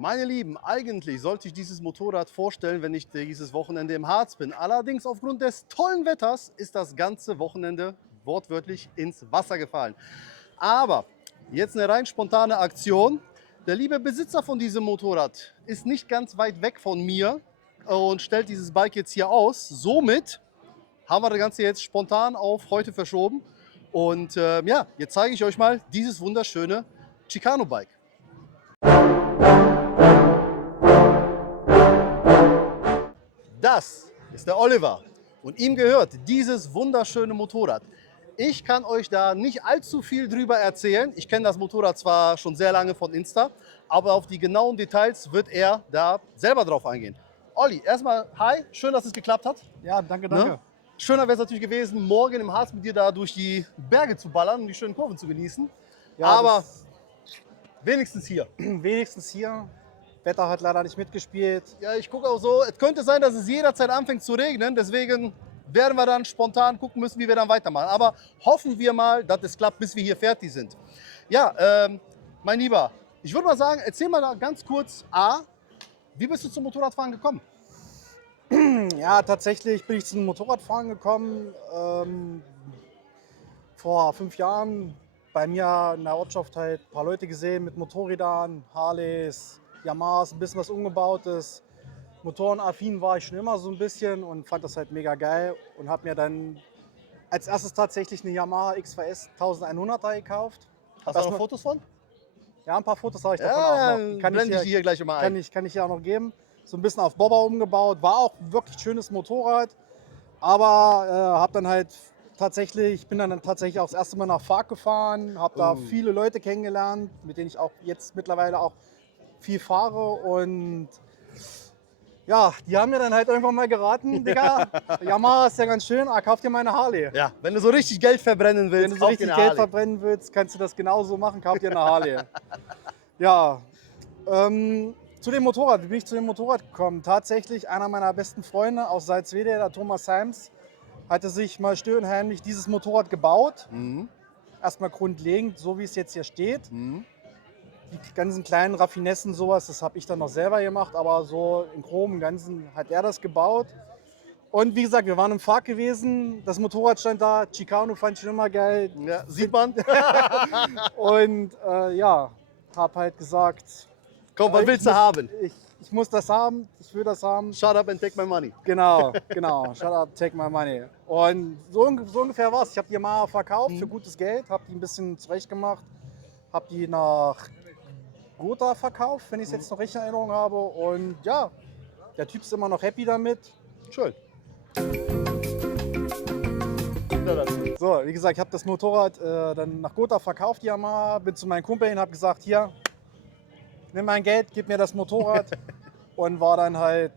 Meine Lieben, eigentlich sollte ich dieses Motorrad vorstellen, wenn ich dieses Wochenende im Harz bin. Allerdings aufgrund des tollen Wetters ist das ganze Wochenende wortwörtlich ins Wasser gefallen. Aber jetzt eine rein spontane Aktion. Der liebe Besitzer von diesem Motorrad ist nicht ganz weit weg von mir und stellt dieses Bike jetzt hier aus. Somit haben wir das Ganze jetzt spontan auf heute verschoben. Und ja, jetzt zeige ich euch mal dieses wunderschöne Chicano-Bike. Das ist der Oliver und ihm gehört dieses wunderschöne Motorrad. Ich kann euch da nicht allzu viel drüber erzählen. Ich kenne das Motorrad zwar schon sehr lange von Insta, aber auf die genauen Details wird er da selber drauf eingehen. Olli, erstmal hi, schön, dass es geklappt hat. Ja, danke, danke. Ne? Schöner wäre es natürlich gewesen, morgen im Harz mit dir da durch die Berge zu ballern und die schönen Kurven zu genießen. Ja, aber wenigstens hier. wenigstens hier. Wetter hat leider nicht mitgespielt. Ja, ich gucke auch so, es könnte sein, dass es jederzeit anfängt zu regnen, deswegen werden wir dann spontan gucken müssen, wie wir dann weitermachen. Aber hoffen wir mal, dass es klappt, bis wir hier fertig sind. Ja, mein Lieber, ich würde mal sagen, erzähl mal ganz kurz, wie bist du zum Motorradfahren gekommen? Ja, tatsächlich bin ich zum Motorradfahren gekommen. Vor 5 Jahren bei mir in der Ortschaft halt ein paar Leute gesehen mit Motorrädern, Harleys, Yamahas, ein bisschen was Umgebautes. Motorenaffin war ich schon immer so ein bisschen und fand das halt mega geil und habe mir dann als erstes tatsächlich eine Yamaha XVS 1100er gekauft. Hast du noch Fotos von? Ja, ein paar Fotos habe ich davon Ja, auch noch. Die blende ich hier gleich mal ein. Kann ich ja auch noch geben. So ein bisschen auf Bobber umgebaut. War auch wirklich schönes Motorrad. Aber ich bin dann tatsächlich auch das erste Mal nach Fark gefahren. Habe da viele Leute kennengelernt, mit denen ich auch jetzt mittlerweile auch viel fahre. Und ja, die haben mir dann halt irgendwann mal geraten, Digga, Yamaha ist ja ganz schön, kauf dir mal eine Harley. Ja, wenn du so richtig Geld verbrennen willst, Wenn du so richtig Geld verbrennen willst, kannst du das genauso machen, kauf dir eine Harley. Ja, zu dem Motorrad, wie bin ich zu dem Motorrad gekommen? Tatsächlich einer meiner besten Freunde aus Salzwedel, der Thomas Heims, hatte sich mal still und heimlich dieses Motorrad gebaut. Erstmal grundlegend, so wie es jetzt hier steht. Die ganzen kleinen Raffinessen, sowas, das habe ich dann noch selber gemacht, aber so im Groben und Ganzen hat er das gebaut. Und wie gesagt, wir waren im Fark gewesen, das Motorrad stand da, Chicano fand ich schon immer geil. Ja, sieht man. Und ja, habe halt gesagt, Komm, was willst du haben? Ich muss das haben, ich will das haben. Shut up and take my money. Genau. Shut up, take my money. Und so ungefähr war es. Ich habe die Yamaha verkauft für gutes Geld, habe die ein bisschen zurechtgemacht, habe die nach Gotha verkauft, wenn ich es jetzt noch richtig in Erinnerung habe. Und ja, der Typ ist immer noch happy damit. Schön. So, wie gesagt, ich habe das Motorrad dann nach Gotha verkauft, die Yamaha. Bin zu meinem Kumpel hin, habe gesagt, hier, nimm mein Geld, gib mir das Motorrad. Und war dann halt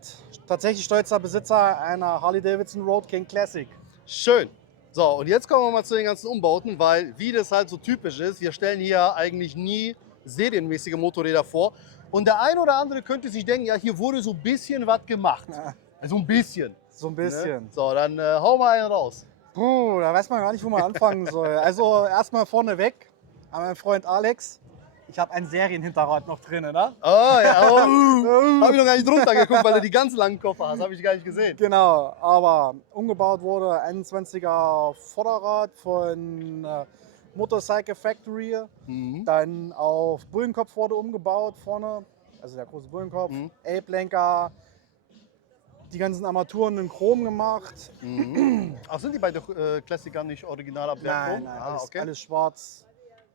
tatsächlich stolzer Besitzer einer Harley-Davidson Road King Classic. Schön. So, und jetzt kommen wir mal zu den ganzen Umbauten, weil wie das halt so typisch ist, wir stellen hier eigentlich nie serienmäßige Motorräder vor. Und der ein oder andere könnte sich denken, ja, hier wurde so ein bisschen was gemacht. Ja. Also ein bisschen. So ein bisschen. Ne? So, dann hau mal einen raus. Puh, da weiß man gar nicht, wo man anfangen soll. Also erstmal vorneweg an meinen Freund Alex. Ich habe ein Serienhinterrad noch drin, ne? Oh ja, habe ich noch gar nicht drunter geguckt, weil du die ganz langen Koffer hast, habe ich gar nicht gesehen. Genau, aber umgebaut wurde 21er Vorderrad von Motorcycle Factory. Dann auf Bullenkopf wurde umgebaut vorne, also der große Bullenkopf, Ape-Lenker, die ganzen Armaturen in Chrom gemacht. Ach, sind die bei der Klassiker nicht original ab Werk? Nein, Ah, okay. alles schwarz.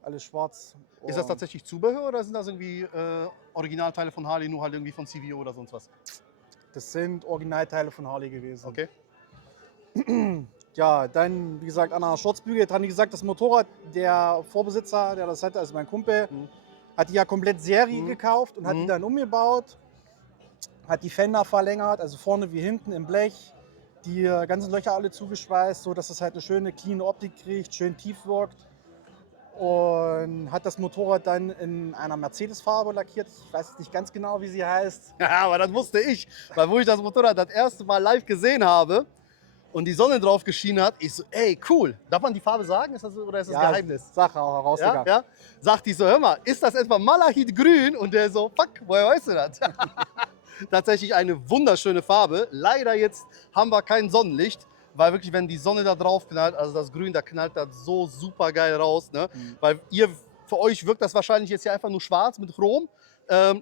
Alles schwarz. Ist das tatsächlich Zubehör oder sind das irgendwie Originalteile von Harley, nur halt irgendwie von CVO oder sonst was? Das sind Originalteile von Harley gewesen. Okay. Ja, dann, wie gesagt, an einer Sturzbügel dran. Wie gesagt, das Motorrad, der Vorbesitzer, der das hatte, also mein Kumpel, hat die ja komplett Serie gekauft und hat die dann umgebaut. Hat die Fender verlängert, also vorne wie hinten im Blech. Die ganzen Löcher alle zugeschweißt, sodass es halt eine schöne, clean Optik kriegt, schön tief wirkt. Und hat das Motorrad dann in einer Mercedes-Farbe lackiert. Ich weiß nicht ganz genau, wie sie heißt. Ja, aber das wusste ich, weil wo ich das Motorrad das erste Mal live gesehen habe, und die Sonne drauf geschienen hat. Ich so, ey, cool. Darf man die Farbe sagen? Ist das, oder ist das Geheimnis? Sache auch raus, Ja, Digga. ja. Sagt die so, hör mal, ist das etwa Malachitgrün? Und der so, fuck, woher weißt du das? Tatsächlich eine wunderschöne Farbe. Leider jetzt haben wir kein Sonnenlicht, weil wirklich, wenn die Sonne da drauf knallt, also das Grün, da knallt das so super geil raus. Ne? Weil für euch wirkt das wahrscheinlich jetzt hier einfach nur schwarz mit Chrom.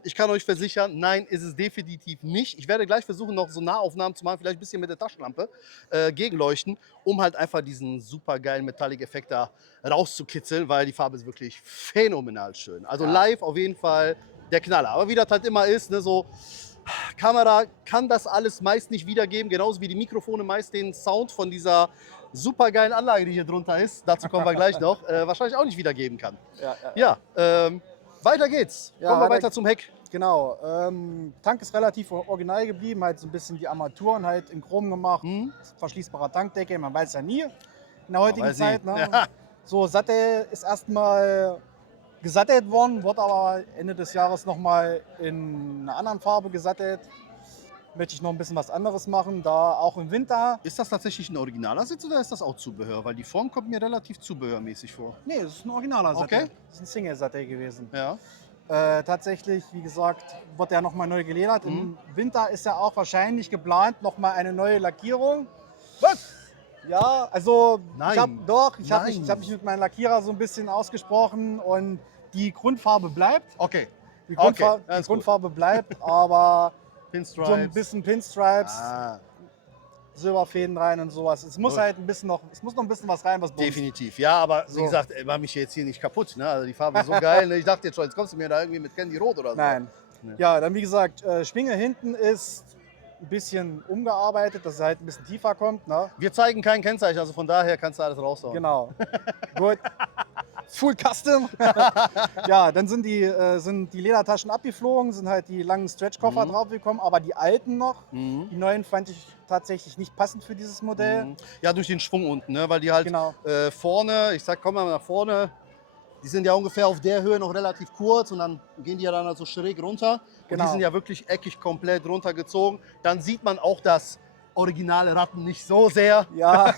Ich kann euch versichern, nein, ist es definitiv nicht. Ich werde gleich versuchen, noch so Nahaufnahmen zu machen, vielleicht ein bisschen mit der Taschenlampe gegenleuchten, um halt einfach diesen super geilen Metallic-Effekt da rauszukitzeln, weil die Farbe ist wirklich phänomenal schön. Also live auf jeden Fall der Knaller. Aber wie das halt immer ist, ne, so Kamera kann das alles meist nicht wiedergeben, genauso wie die Mikrofone meist den Sound von dieser super geilen Anlage, die hier drunter ist, dazu kommen wir gleich noch, wahrscheinlich auch nicht wiedergeben kann. Ja, weiter geht's. Ja, Kommen wir weiter zum Heck. Genau. Tank ist relativ original geblieben, halt so ein bisschen die Armaturen halt in Chrom gemacht. Verschließbarer Tankdeckel, man weiß ja nie in der heutigen weiß Zeit. nie. Ne? Ja. So, Sattel ist erstmal gesattelt worden, wird aber Ende des Jahres nochmal in einer anderen Farbe gesattelt. Möchte ich noch ein bisschen was anderes machen, da auch im Winter. Ist das tatsächlich ein originaler Sitz oder ist das auch Zubehör? Weil die Form kommt mir relativ zubehörmäßig vor. Nee, das ist ein originaler Sattel. Okay. Das ist ein Single-Sattel gewesen. Ja. Tatsächlich, wie gesagt, wird er nochmal neu geledert. Im Winter ist ja auch wahrscheinlich geplant nochmal eine neue Lackierung. Was? Ja, also Nein. ich habe Nein. mich mit meinem Lackierer so ein bisschen ausgesprochen und die Grundfarbe bleibt. Okay. Die Okay, alles gut. Grundfarbe bleibt, aber Pinstripes. so ein bisschen Pinstripes, Ah, Silberfäden rein und sowas. Es muss Gut. halt es muss noch ein bisschen was rein, was bumst. definitiv. Ja, aber So. wie gesagt, mach mich jetzt hier nicht kaputt. Ne? Also die Farbe ist so geil. Ne? Ich dachte jetzt schon, jetzt kommst du mir da irgendwie mit Candy Rot oder so. Nein. Nee. Ja, dann wie gesagt, Schwinge hinten ist ein bisschen umgearbeitet, dass es halt ein bisschen tiefer kommt. Ne? Wir zeigen kein Kennzeichen, also von daher kannst du alles raushauen. Genau. Gut. Full Custom. Ja, dann sind die Ledertaschen abgeflogen, sind halt die langen Stretchkoffer draufgekommen, aber die alten noch. Die neuen fand ich tatsächlich nicht passend für dieses Modell. Ja, durch den Schwung unten, ne? Weil die halt Genau. vorne, ich sag, komm mal nach vorne, die sind ja ungefähr auf der Höhe noch relativ kurz und dann gehen die ja dann also schräg runter. Und Genau. die sind ja wirklich eckig komplett runtergezogen. Dann sieht man auch das originale Ratten nicht so sehr. Ja,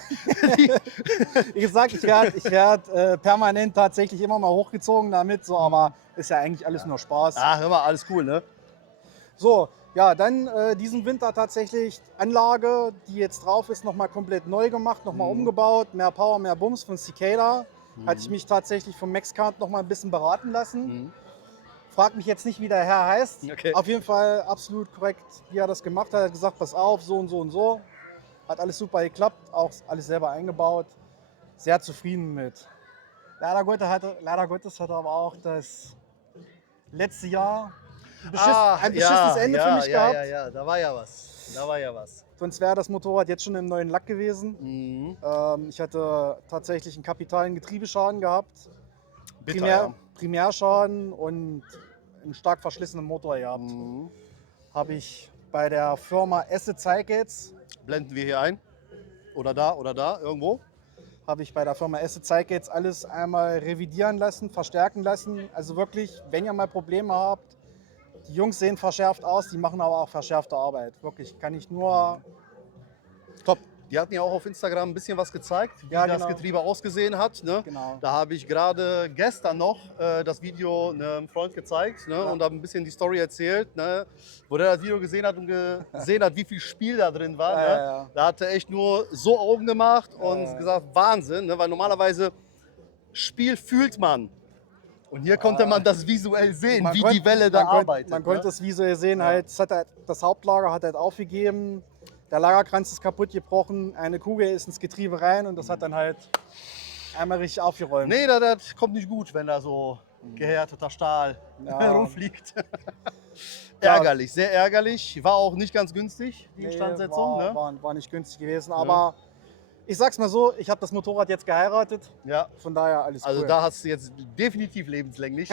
wie gesagt, ich werd permanent tatsächlich immer mal hochgezogen damit, so, aber ist ja eigentlich alles nur Spaß. Ah, hör mal, alles cool, ne? So, ja, dann diesen Winter tatsächlich Anlage, die jetzt drauf ist, nochmal komplett neu gemacht, nochmal umgebaut, mehr Power, mehr Bums von Cicada. Hatte ich mich tatsächlich vom Maxcard nochmal ein bisschen beraten lassen. Frag mich jetzt nicht, wie der Herr heißt. Okay. Auf jeden Fall absolut korrekt, wie er das gemacht hat. Er hat gesagt, pass auf, so und so und so. Hat alles super geklappt, auch alles selber eingebaut. Sehr zufrieden mit. Leider Gottes hat er aber auch das letzte Jahr ein beschissenes Ende für mich gehabt. Ja, da war ja was. Sonst wäre das Motorrad jetzt schon im neuen Lack gewesen. Ich hatte tatsächlich einen kapitalen Getriebeschaden gehabt. Bitter, Primärschaden und einen stark verschlissenen Motor gehabt. Habe ich bei der Firma Esse Cycles, Blenden wir hier ein. Oder da, irgendwo. habe ich bei der Firma Esse Cycles alles einmal revidieren lassen, verstärken lassen. Also wirklich, wenn ihr mal Probleme habt, die Jungs sehen verschärft aus, die machen aber auch verschärfte Arbeit. Wirklich, kann ich nur top. Die hatten ja auch auf Instagram ein bisschen was gezeigt, wie Ja, das genau. Getriebe ausgesehen hat. Ne? Genau. Da habe ich gerade gestern noch das Video einem Freund gezeigt, ne? Und habe ein bisschen die Story erzählt, ne? Wo der das Video gesehen hat und gesehen hat, wie viel Spiel da drin war. Ja, Ne? ja, ja. Da hat er echt nur so Augen gemacht und gesagt, Wahnsinn, ne? Weil normalerweise Spiel fühlt man. Und hier konnte man das visuell sehen, wie die Welle da arbeitet. Man ne? konnte es visuell sehen, halt, das Hauptlager hat halt aufgegeben, der Lagerkranz ist kaputt gebrochen, eine Kugel ist ins Getriebe rein und das hat dann halt einmal richtig aufgeräumt. Nee, das kommt nicht gut, wenn da so gehärteter Stahl rumfliegt. Ja. Ärgerlich, sehr ärgerlich. War auch nicht ganz günstig, die Nee, Instandsetzung. Ne? war nicht günstig gewesen, aber ich sag's mal so, ich habe das Motorrad jetzt geheiratet, Ja, von daher alles also cool. da hast du jetzt definitiv lebenslänglich.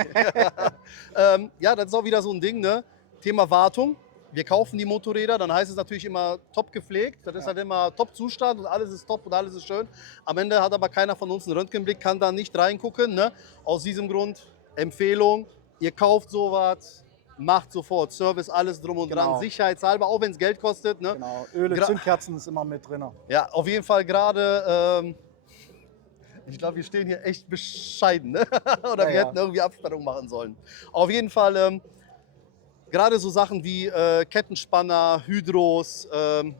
Ja, das ist auch wieder so ein Ding, ne? Thema Wartung. Wir kaufen die Motorräder, dann heißt es natürlich immer top gepflegt. Das ist halt immer Top-Zustand und alles ist top und alles ist schön. Am Ende hat aber keiner von uns einen Röntgenblick, kann da nicht reingucken. Ne? Aus diesem Grund Empfehlung, ihr kauft sowas, macht sofort. Service, alles drum und dran. Genau. Sicherheitshalber, auch wenn es Geld kostet. Ne? Genau, Öle, Gra- Zündkerzen ist immer mit drin. Ja, auf jeden Fall gerade. Ich glaube, wir stehen hier echt bescheiden. Ne? Oder Ja, wir ja. hätten irgendwie Absperrung machen sollen. Auf jeden Fall. Gerade so Sachen wie Kettenspanner, Hydros,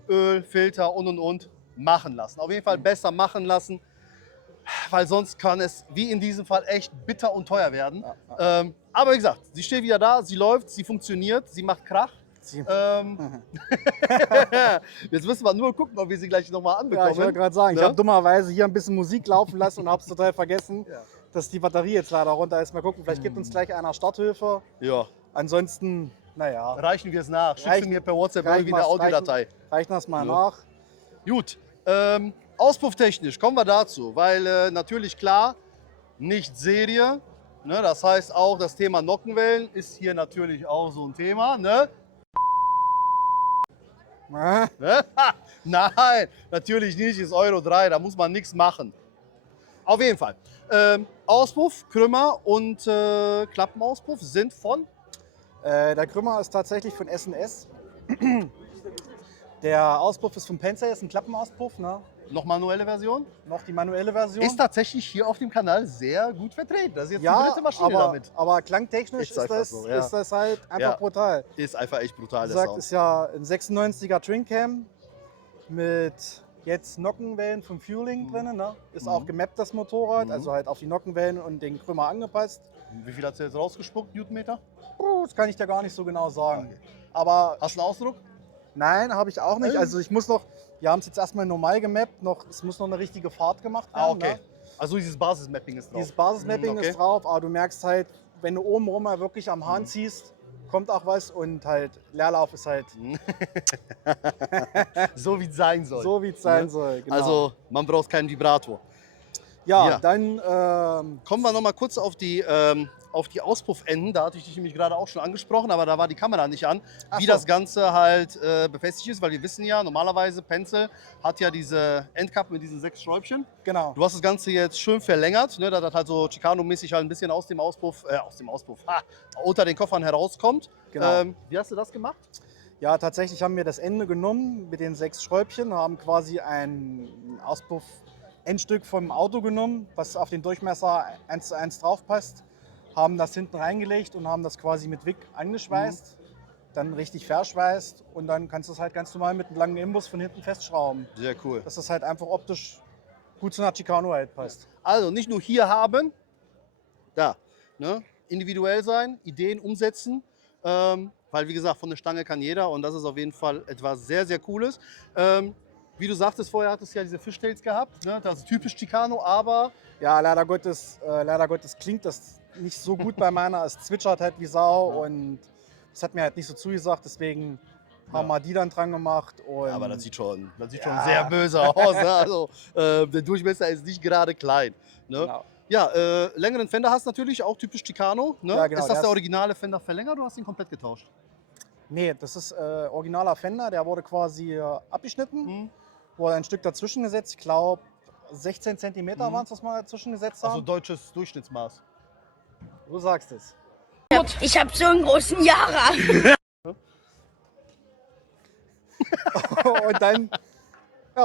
Öl, Filter und machen lassen. Auf jeden Fall besser machen lassen, weil sonst kann es, wie in diesem Fall, echt bitter und teuer werden. Aber wie gesagt, sie steht wieder da, sie läuft, sie funktioniert, sie macht Krach. Jetzt müssen wir nur gucken, ob wir sie gleich nochmal Ja, anbekommen. ich wollte gerade sagen, Ne? ich habe dummerweise hier ein bisschen Musik laufen lassen und habe es total vergessen, Ja. dass die Batterie jetzt leider runter ist. Mal gucken, vielleicht gibt uns gleich einer Starthilfe. Ja, Ansonsten, naja, reichen wir es nach. Schickst Reichen- du mir per WhatsApp reichen irgendwie eine wir's- Audiodatei. reichen das mal Ja. nach. Gut, auspufftechnisch kommen wir dazu, weil natürlich klar, nicht Serie. Ne, das heißt auch, das Thema Nockenwellen ist hier natürlich auch so ein Thema. Ne? Ah, Ne? Ha, nein, natürlich nicht, ist Euro 3, da muss man nichts machen. Auf jeden Fall. Auspuff, Krümmer und Klappenauspuff sind von Der Krümmer ist tatsächlich von S&S. Der Auspuff ist von Penzer, ist ein Klappenauspuff. Ne? noch manuelle Version. Noch die manuelle Version. Ist tatsächlich hier auf dem Kanal sehr gut vertreten. Das ist jetzt die dritte Maschine aber, damit. aber klangtechnisch Ist einfach so, ja. ist das halt einfach Ja. brutal. Ist einfach echt brutal, Wie der gesagt, Sound. ist ja ein 96er Twincam mit jetzt Nockenwellen vom Fueling drin. Ne? Ist auch gemappt, das Motorrad, also halt auf die Nockenwellen und den Krümmer angepasst. Wie viel hat sie jetzt rausgespuckt, Newtonmeter? Das kann ich dir gar nicht so genau sagen. Aber Hast du einen Ausdruck? nein, habe ich auch nicht. Also ich muss noch, wir haben es jetzt erstmal normal gemappt, es muss noch eine richtige Fahrt gemacht werden. Ah, okay. Ne? Also dieses Basismapping ist drauf. Dieses Basismapping Okay. ist drauf, aber du merkst halt, wenn du oben rum mal wirklich am Hahn ziehst, kommt auch was und halt Leerlauf ist halt So wie es sein soll. so, wie es sein Ne? soll. Genau. Also man braucht keinen Vibrator. ja, ja. dann Kommen wir noch mal kurz auf die Auspuffenden. Da hatte ich dich nämlich gerade auch schon angesprochen, aber da war die Kamera nicht an. Ach Wie so. das Ganze halt befestigt ist, weil wir wissen ja, normalerweise Pencil hat ja diese Endkappe mit diesen 6 Schräubchen. genau. Du hast das Ganze jetzt schön verlängert, ne, dass das halt so Chicano-mäßig halt ein bisschen aus dem Auspuff, unter den Koffern herauskommt. Genau. Wie hast du das gemacht? Ja, tatsächlich haben wir das Ende genommen mit den 6 Schräubchen, haben quasi ein Auspuff-Endstück vom Auto genommen, was auf den Durchmesser 1:1 drauf passt, haben das hinten reingelegt und haben das quasi mit Wick angeschweißt, dann richtig verschweißt und dann kannst du es halt ganz normal mit einem langen Imbus von hinten festschrauben, Sehr cool. dass das halt einfach optisch gut zu einer Chicano halt passt. Also nicht nur hier haben, da, ne? Individuell sein, Ideen umsetzen, weil wie gesagt, von der Stange kann jeder und das ist auf jeden Fall etwas sehr, sehr Cooles. Wie du sagtest, vorher hattest du ja diese Fishtails gehabt, ne? Das ist typisch Chicano, aber Ja, leider Gottes klingt das nicht so gut bei meiner. Es zwitschert halt wie Sau und das hat mir halt nicht so zugesagt. Deswegen haben wir die dann dran gemacht. Und aber das sieht schon Ja. sehr böse aus. Ne? Also der Durchmesser ist nicht gerade klein. Ne? genau. Ja, längeren Fender hast du natürlich, auch typisch Chicano. Ne? Ja, genau, Ist das der der ist- originale Fender verlängert oder hast du ihn komplett getauscht? Nee, das ist originaler Fender. Der wurde quasi abgeschnitten, Mhm. wurde ein Stück dazwischen gesetzt. Ich glaube, 16 cm waren es, was wir dazwischen gesetzt haben. Also deutsches Durchschnittsmaß. Du sagst es. Ich habe so einen großen Jara.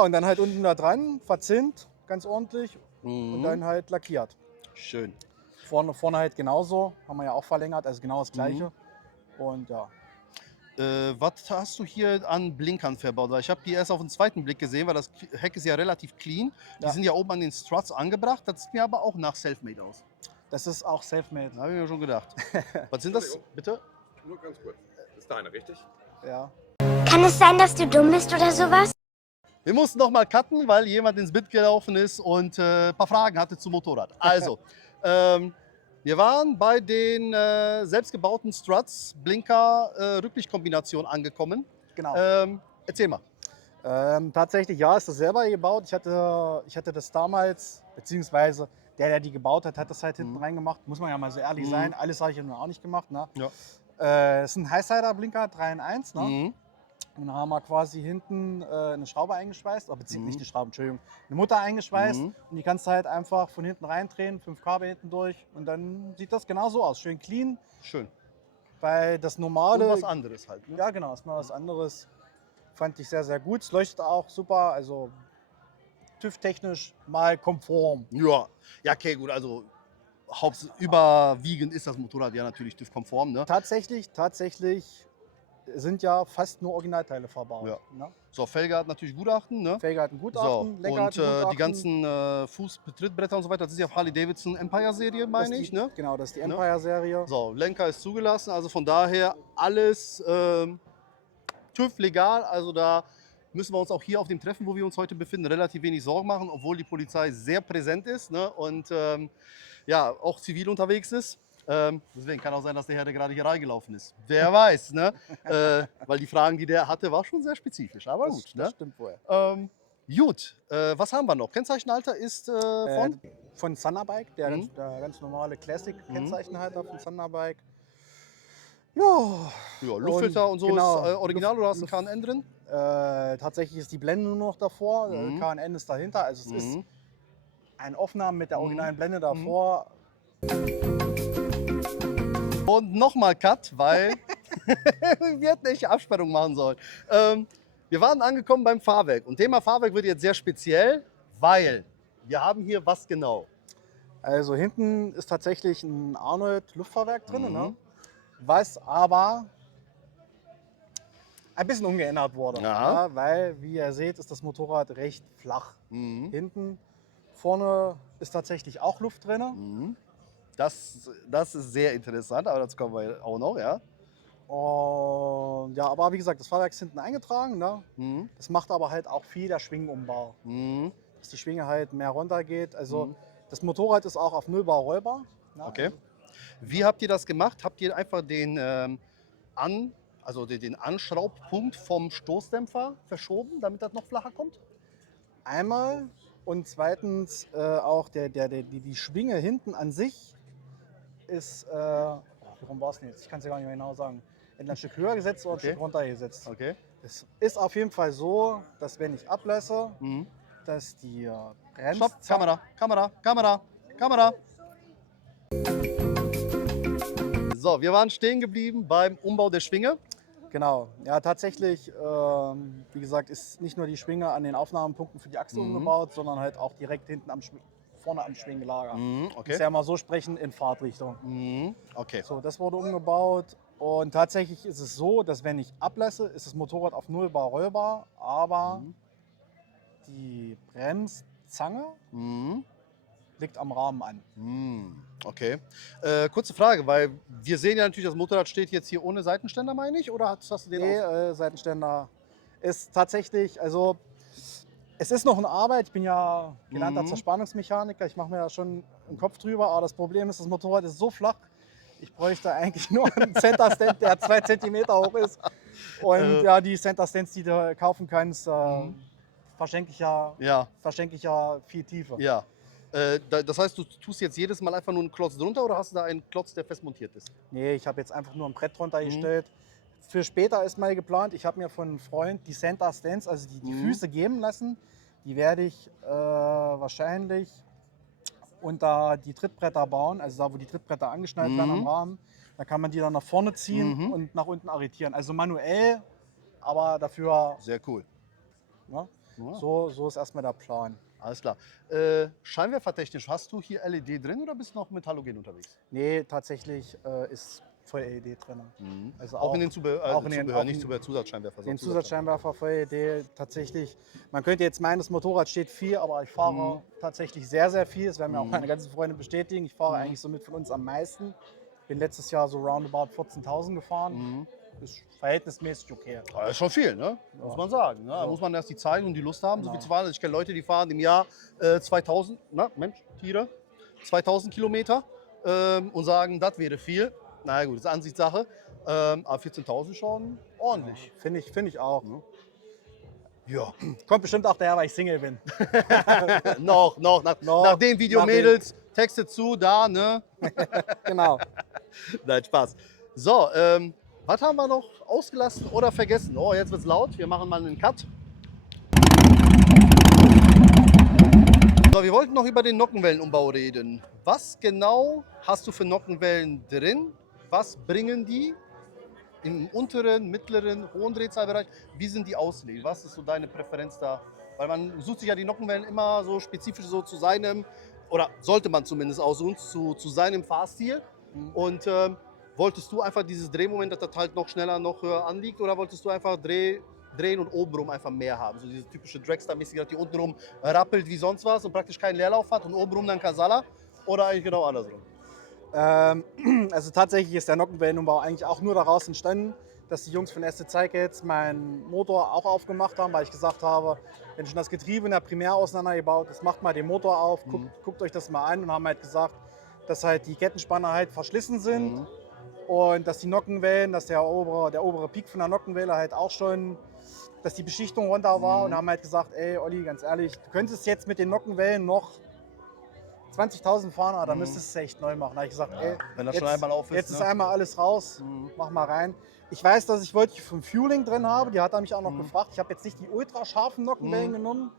und dann halt unten da dran, verzinnt, ganz ordentlich Mhm. und dann halt lackiert. Schön. Vorne halt genauso, haben wir ja auch verlängert, also genau das gleiche. Und ja. Was hast du hier an Blinkern verbaut? Weil ich habe die erst auf den zweiten Blick gesehen, weil das Heck ist ja relativ clean. Die Ja. sind ja oben an den Struts angebracht. Das sieht mir aber auch nach Selfmade aus. Das ist auch self-made. Da habe ich mir schon gedacht. Was sind das? Bitte? Nur ganz kurz. Ist deine, richtig? Ja. Kann es sein, dass du dumm bist oder sowas? Wir mussten noch mal cutten, weil jemand ins Bit gelaufen ist und ein paar Fragen hatte zum Motorrad. Also, wir waren bei den selbstgebauten Struts, Blinker, Rücklichtkombination angekommen. Genau. Erzähl mal. Tatsächlich, ja, ist das selber gebaut. Ich hatte das damals, beziehungsweise der die gebaut hat, hat das halt hinten reingemacht. Muss man ja mal so ehrlich sein. Alles habe ich ja nun auch nicht gemacht. Ne? Ja. Das ist ein Highsider-Blinker 3 in 1. Ne? Mhm. Und da haben wir quasi hinten eine Schraube eingeschweißt, beziehungsweise nicht eine Schraube, Entschuldigung, eine Mutter eingeschweißt. Mhm. Und die kannst du halt einfach von hinten reindrehen, 5 Kabel hinten durch und dann sieht das genau so aus. Schön clean. Schön. Weil das Und normale, was anderes halt. Ne? ja genau, ist mal was anderes. Fand ich sehr, sehr gut. Es leuchtet auch super, also TÜV-technisch mal konform. Ja, ja, okay, gut. Also überwiegend ist das Motorrad ja natürlich TÜV-konform. Ne? Tatsächlich sind ja fast nur Originalteile verbaut. Ja. Ne? So, Felge hat natürlich Gutachten. Ne? Felge hat ein So, Gutachten, Lenker hat und ein Gutachten. die ganzen Fußtrittbretter und so weiter, das ist ja Harley-Davidson Empire-Serie, Das meine ist ich. die, Ne? Genau, das ist die Ne? Empire-Serie. So, Lenker ist zugelassen, also von daher alles TÜV legal. Also da müssen wir uns auch hier auf dem Treffen, wo wir uns heute befinden, relativ wenig Sorgen machen, obwohl die Polizei sehr präsent ist, ne? Und ja, auch zivil unterwegs ist. Deswegen kann auch sein, dass der Herr der gerade hier reingelaufen ist. Wer weiß, ne? Weil die Fragen, die der hatte, war schon sehr spezifisch. Aber Das, gut, das ne? stimmt wohl. Gut, was haben wir noch? Kennzeichenhalter ist Von Thunderbike, der, Mhm. der ganz normale Classic-Kennzeichenhalter von Thunderbike. Ja, ja, Luftfilter und so genau, ist original oder hast du Luft- ein KNN drin? tatsächlich ist die Blende nur noch davor, Mhm. KNN ist dahinter. Also es ist Mhm. ein Aufnahmen mit der Mhm. originalen Blende davor. Und nochmal Cut, weil wir hätten echt Absperrung machen sollen. Wir waren angekommen beim Fahrwerk und Thema Fahrwerk wird jetzt sehr speziell, weil wir haben hier was genau. Also hinten ist tatsächlich ein Arnold Luftfahrwerk drin, Mhm. ne? Was aber ein bisschen umgeändert wurde. Ja. Ja, weil, wie ihr seht, ist das Motorrad recht flach. Mhm. Hinten, vorne ist tatsächlich auch Luft drin. Mhm. Das ist sehr interessant, aber dazu kommen wir auch noch, ja. Und ja, aber wie gesagt, das Fahrwerk ist hinten eingetragen. Ne? Mhm. Das macht aber halt auch viel der Schwingenumbau. Mhm. Dass die Schwinge halt mehr runtergeht. Also Mhm. das Motorrad ist auch auf Nullbar rollbar. Ne? Okay. Wie habt ihr das gemacht? Habt ihr einfach den den Anschraubpunkt vom Stoßdämpfer verschoben, damit das noch flacher kommt? Einmal und zweitens auch die Schwinge hinten an sich ist, wie rum war es denn jetzt? Ich kann es ja gar nicht mehr genau sagen. Entweder ein Stück höher gesetzt oder ein Okay. Stück runter gesetzt. Okay. Es ist auf jeden Fall so, dass wenn ich ablasse, Mhm. dass die Bremszange... Stopp, Kamera. So, wir waren stehen geblieben beim Umbau der Schwinge. Genau, ja tatsächlich, wie gesagt, ist nicht nur die Schwinge an den Aufnahmepunkten für die Achse Mhm. umgebaut, sondern halt auch direkt hinten vorne am Schwingelager. Mhm, Ich okay. muss ja mal so sprechen, in Fahrtrichtung. Mhm, okay. So, das wurde umgebaut und tatsächlich ist es so, dass wenn ich ablasse, ist das Motorrad auf Nullbar rollbar, aber Mhm. die Bremszange Mhm. liegt am Rahmen an. Mhm, okay. Kurze Frage, weil wir sehen ja natürlich, das Motorrad steht jetzt hier ohne Seitenständer, meine ich, oder hast du den Nee, auch? Seitenständer ist tatsächlich, also es ist noch eine Arbeit. Ich bin ja gelernter Mhm. Zerspannungsmechaniker. Ich mache mir ja schon einen Kopf drüber. Aber das Problem ist, das Motorrad ist so flach. Ich bräuchte eigentlich nur einen Center Stand, der 2 cm hoch ist. Und ja, die Center Stands, die du kaufen kannst, verschenke ich ja viel Tiefe. Ja. Das heißt, du tust jetzt jedes Mal einfach nur einen Klotz drunter oder hast du da einen Klotz, der fest montiert ist? Nee, ich habe jetzt einfach nur ein Brett drunter gestellt. Für später ist mal geplant, ich habe mir von einem Freund die Center Stands, also die Füße geben lassen. Die werde ich wahrscheinlich unter die Trittbretter bauen, also da, wo die Trittbretter angeschnallt werden am Rahmen. Da kann man die dann nach vorne ziehen und nach unten arretieren. Also manuell, aber dafür, Sehr cool. ne? Ja. So ist erstmal der Plan. Alles klar. Scheinwerfertechnisch, hast du hier LED drin oder bist du noch mit Halogen unterwegs? Nee, tatsächlich ist voll LED drin. Also Auch in den Zubehör, auch in den- Zubehör auch nicht in- Zubehör, Zusatzscheinwerfer. Den sondern Zusatzscheinwerfer voll LED tatsächlich. Man könnte jetzt meinen, das Motorrad steht viel, aber ich fahre tatsächlich sehr, sehr viel. Das werden mir auch meine ganzen Freunde bestätigen. Ich fahre eigentlich somit von uns am meisten. Bin letztes Jahr so roundabout 14.000 gefahren. Ist verhältnismäßig okay. Aber das ist schon viel, ne? Muss man sagen. Ne? Da muss man erst die Zeit und die Lust haben, so viel zu fahren. Also ich kenne Leute, die fahren im Jahr 2000, Tiere, 2000 Kilometer und sagen, das wäre viel. Na ja, gut, das ist Ansichtssache. Aber 14.000 schon ordentlich. Finde ich auch. Ja. Kommt bestimmt auch daher, weil ich Single bin. Noch, nach dem Video, nach dem- Mädels, Texte zu, da, ne? Genau. Nein, Spaß. So, was haben wir noch ausgelassen oder vergessen? Oh, jetzt wird's laut. Wir machen mal einen Cut. So, wir wollten noch über den Nockenwellenumbau reden. Was genau hast du für Nockenwellen drin? Was bringen die? im unteren, mittleren, hohen Drehzahlbereich? Wie sind die ausgelegt? Was ist so deine Präferenz da? Weil man sucht sich ja die Nockenwellen immer so spezifisch so zu seinem, oder sollte man zumindest aussuchen, zu seinem Fahrstil. Und wolltest du einfach dieses Drehmoment, dass das halt noch schneller, noch höher anliegt, oder wolltest du einfach drehen und obenrum einfach mehr haben? So diese typische Dragster-mäßige, die untenrum rappelt wie sonst was und praktisch keinen Leerlauf hat und obenrum dann Kasala, oder eigentlich genau andersrum? Also tatsächlich ist der Nockenwellenumbau eigentlich auch nur daraus entstanden, dass die Jungs von SC Zeitgates meinen Motor auch aufgemacht haben, weil ich gesagt habe, wenn schon das Getriebe in der Primär auseinandergebaut ist, macht mal den Motor auf, guckt euch das mal an, und haben halt gesagt, dass halt die Kettenspanner halt verschlissen sind und dass die Nockenwellen, dass der obere Peak von der Nockenwelle halt auch schon, dass die Beschichtung runter war, und haben halt gesagt, ey Olli, ganz ehrlich, du könntest jetzt mit den Nockenwellen noch 20.000 fahren, aber dann müsstest du es echt neu machen. Da habe ich gesagt, ey, Wenn das schon einmal auf ist. jetzt ist einmal alles raus, mach mal rein. Ich weiß, dass ich wollte vom Fueling drin habe, die hat er mich auch noch gefragt. Ich habe jetzt nicht die ultra scharfen Nockenwellen genommen.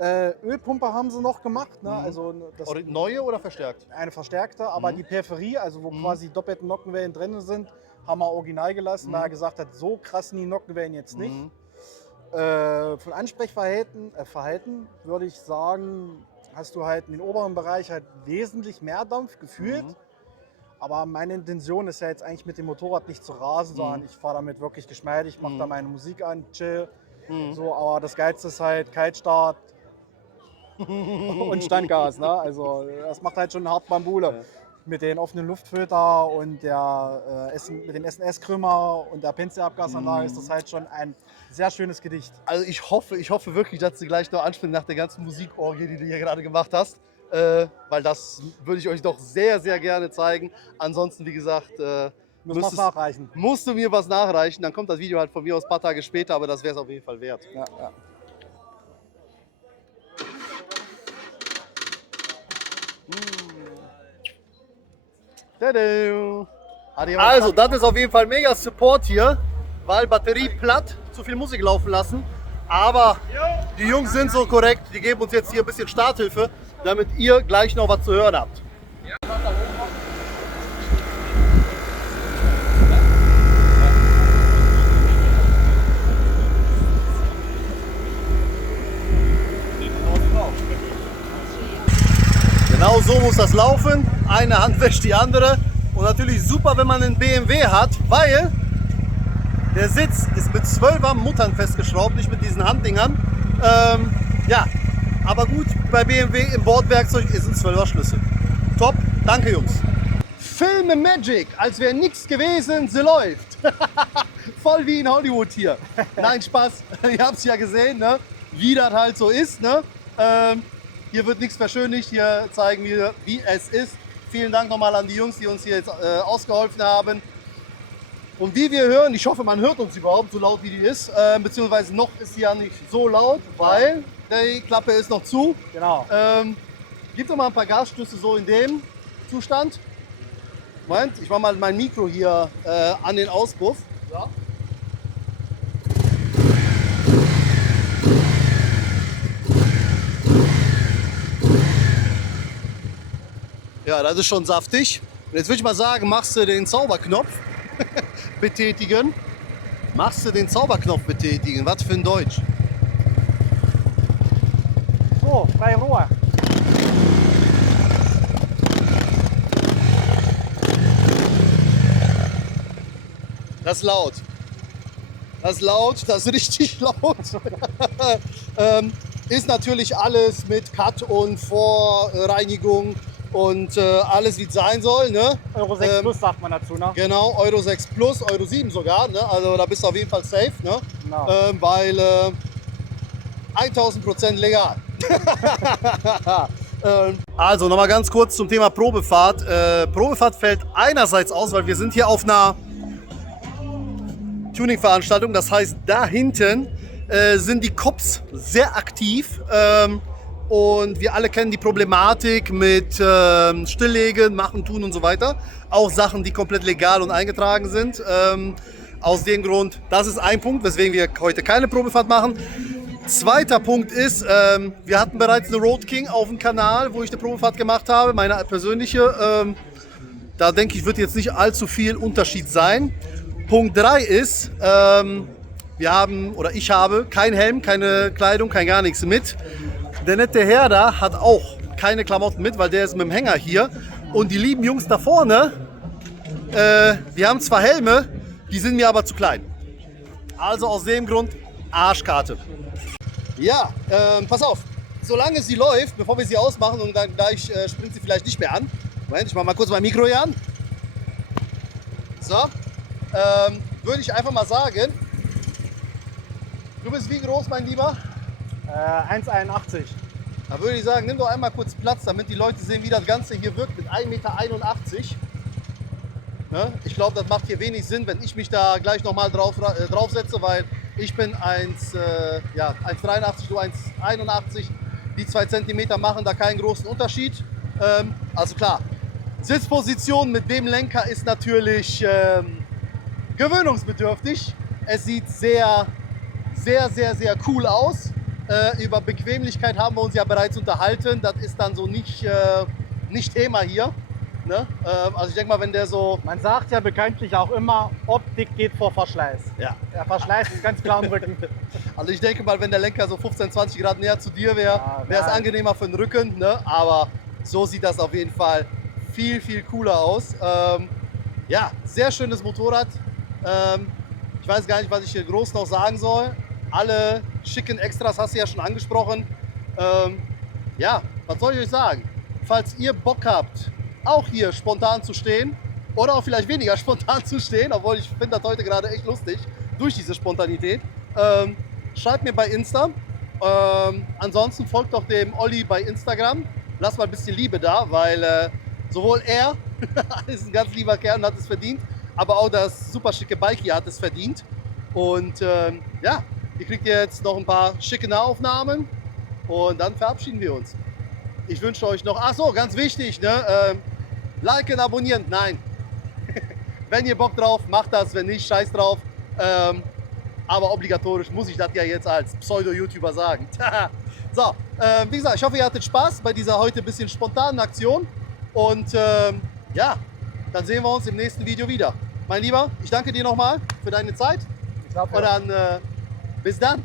Ölpumpe haben sie noch gemacht, ne? Also das Neue oder verstärkt? eine verstärkte, aber die Peripherie, also wo quasi doppelte Nockenwellen drin sind, haben wir original gelassen, da er gesagt hat, so krass sind die Nockenwellen jetzt nicht. Von Ansprechverhalten würde ich sagen, hast du halt in den oberen Bereich halt wesentlich mehr Dampf gefühlt. Aber meine Intention ist ja jetzt eigentlich mit dem Motorrad nicht zu rasen, sondern ich fahre damit wirklich geschmeidig, mache da meine Musik an, chill. So, aber das Geilste ist halt Kaltstart und Standgas. Ne? Also das macht halt schon eine Hartbambule. Mit den offenen Luftfilter und mit dem SNS-Krümmer und der Pinzelabgasanlage ist das halt schon ein sehr schönes Gedicht. Also ich hoffe wirklich, dass du gleich noch anspielst nach der ganzen Musikorgie, die du hier gerade gemacht hast. Weil das würde ich euch doch sehr, sehr gerne zeigen. Ansonsten, wie gesagt, musst du mir was nachreichen. Dann kommt das Video halt von mir aus ein paar Tage später, aber das wäre es auf jeden Fall wert. Ja. Also, das ist auf jeden Fall mega Support hier, weil Batterie platt, zu viel Musik laufen lassen. Aber die Jungs sind so korrekt, die geben uns jetzt hier ein bisschen Starthilfe, damit ihr gleich noch was zu hören habt. Genau so muss das laufen. Eine Hand wäscht die andere. Und natürlich super, wenn man einen BMW hat, weil der Sitz ist mit 12er Muttern festgeschraubt, nicht mit diesen Handdingern. Ja, aber gut, bei BMW im Bordwerkzeug ist ein 12er Schlüssel. Top, danke Jungs. Filme Magic, als wäre nichts gewesen, sie läuft. Voll wie in Hollywood hier. Nein, Spaß, ihr habt es ja gesehen, ne? Wie das halt so ist. Ne? Hier wird nichts verschönigt, hier zeigen wir, wie es ist. Vielen Dank nochmal an die Jungs, die uns hier jetzt ausgeholfen haben. Und wie wir hören, ich hoffe, man hört uns überhaupt so laut, wie die ist. Beziehungsweise noch ist sie ja nicht so laut, weil die Klappe ist noch zu. Genau. Gib doch mal ein paar Gasstöße so in dem Zustand. Moment, ich mache mal mein Mikro hier an den Auspuff. Ja. Ja, das ist schon saftig. Und jetzt würde ich mal sagen, machst du den Zauberknopf betätigen. Machst du den Zauberknopf betätigen. Was für ein Deutsch. So, frei Rohr. Das ist laut. Das ist laut, das ist richtig laut. Ist natürlich alles mit Cut und Vorreinigung und alles wie es sein soll. Ne? Euro 6 Plus sagt man dazu, ne? Genau, Euro 6 Plus, Euro 7 sogar. Ne? Also da bist du auf jeden Fall safe, ne? Genau. Weil 1000% legal. Also nochmal ganz kurz zum Thema Probefahrt. Probefahrt fällt einerseits aus, weil wir sind hier auf einer Tuning-Veranstaltung. Das heißt, da hinten sind die Cops sehr aktiv. Und wir alle kennen die Problematik mit Stilllegen, Machen, Tun und so weiter. Auch Sachen, die komplett legal und eingetragen sind. Aus dem Grund, das ist ein Punkt, weswegen wir heute keine Probefahrt machen. Zweiter Punkt ist, wir hatten bereits eine Road King auf dem Kanal, wo ich eine Probefahrt gemacht habe, meine persönliche. Da denke ich, wird jetzt nicht allzu viel Unterschied sein. Punkt 3 ist, ich habe keinen Helm, keine Kleidung, kein gar nichts mit. Der nette Herr da hat auch keine Klamotten mit, weil der ist mit dem Hänger hier. Und die lieben Jungs da vorne, die haben zwar Helme, die sind mir aber zu klein. Also aus dem Grund Arschkarte. Ja, pass auf. Solange sie läuft, bevor wir sie ausmachen und dann gleich springt sie vielleicht nicht mehr an. Moment, ich mache mal kurz mein Mikro hier an. So, würde ich einfach mal sagen, du bist wie groß, mein Lieber? 1,81. Da würde ich sagen, nimm doch einmal kurz Platz, damit die Leute sehen, wie das Ganze hier wirkt mit 1,81 Meter. Ne? Ich glaube, das macht hier wenig Sinn, wenn ich mich da gleich nochmal draufsetze, weil ich bin 1,83, du 1,81. Die 2 Zentimeter machen da keinen großen Unterschied. Also klar, Sitzposition mit dem Lenker ist natürlich gewöhnungsbedürftig. Es sieht sehr, sehr, sehr, sehr cool aus. Über Bequemlichkeit haben wir uns ja bereits unterhalten. Das ist dann so nicht Thema hier. Ne? Also ich denke mal, wenn der so... Man sagt ja bekanntlich auch immer, Optik geht vor Verschleiß. Ja. Der Verschleiß ist ganz klar im Rücken. Also ich denke mal, wenn der Lenker so 15, 20 Grad näher zu dir wäre, Ja, wäre es nein. angenehmer für den Rücken. Ne? Aber so sieht das auf jeden Fall viel, viel cooler aus. Ja, sehr schönes Motorrad. Ich weiß gar nicht, was ich hier groß noch sagen soll. Alle schicken Extras hast du ja schon angesprochen. Ja, was soll ich euch sagen? Falls ihr Bock habt, auch hier spontan zu stehen oder auch vielleicht weniger spontan zu stehen, obwohl ich finde das heute gerade echt lustig, durch diese Spontanität, schreibt mir bei Insta. Ansonsten folgt doch dem Olli bei Instagram. Lasst mal ein bisschen Liebe da, weil sowohl er ist ein ganz lieber Kerl und hat es verdient, aber auch das super schicke Bike hier hat es verdient. Und ja, ihr kriegt jetzt noch ein paar schicke Nahaufnahmen und dann verabschieden wir uns. Ich wünsche euch noch, ach so, ganz wichtig, ne? Liken, abonnieren, nein. Wenn ihr Bock drauf, macht das, wenn nicht, scheiß drauf. Aber obligatorisch muss ich das ja jetzt als Pseudo-YouTuber sagen. So, wie gesagt, ich hoffe, ihr hattet Spaß bei dieser heute ein bisschen spontanen Aktion. Und ja, dann sehen wir uns im nächsten Video wieder. Mein Lieber, ich danke dir nochmal für deine Zeit. Ich glaub, Und dann bis dann.